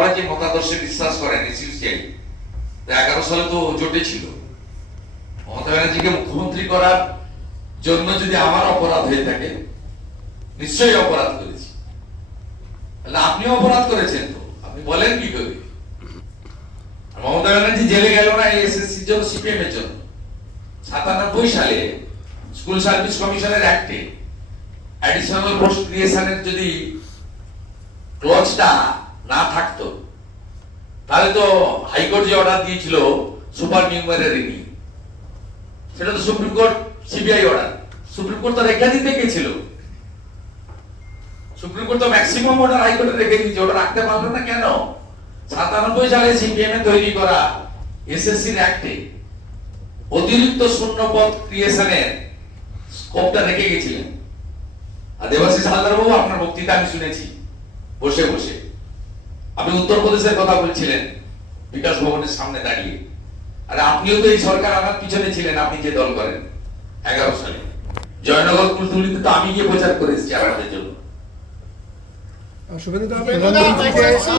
তারা যে মতাদর্শে বিশ্বাস করেন এগারো সালে তো জোটে ছিল। মমতা ব্যানার্জিকে মুখ্যমন্ত্রী করার জন্য যদি আমার অপরাধ হয়ে থাকে, নিশ্চয়ই অপরাধ করেছি। তাহলে আপনিও অপরাধ করেছেন তো। আপনি বলেন কি করে? মমতা ব্যানার্জি জেলে গেল না এসএসসির জন্য, সিপিএম এর জন্য। সাতানব্বই সালে স্কুল সার্ভিস কমিশনের অ্যাক্টে অ্যাডিশনাল পোস্ট ক্রিয়েশনের যদি ক্লজটা না থাকতো। তাহলে তো হাইকোর্ট যে অর্ডার দিয়েছিল, সুপার নিউমারি সেটা তো supreme court CBI order supreme court তো রেখে দিতে গেছিল। সুপ্রিম কোর্ট তো ম্যাক্সিমাম অর্ডার হাইকোর্টে রেখে দিয়েছে। ওটা রাখতে পারল না কেন? সাতানব্বই সালে সিপিএম এ তৈরি করা এসএসসির অ্যাক্টে অতিরিক্ত শূন্য পদ ক্রিয়েশনের স্কোপটা রেখে গেছিলেন। আর দেবাশিস হালদার বাবু আপনার বক্তৃতা আমি শুনেছি, বসে বসে। আপনি উত্তরপ্রদেশের কথা বলছিলেন বিকাশ ভবনের সামনে দাঁড়িয়ে। আর আপনিও তো এই সরকার আমার পিছনে ছিলেন আপনি যে দল করেন এগারো সালে। জয়নগর কুলতুলিতে তো আমি গিয়ে প্রচার করে এসেছি আপনাদের জন্য।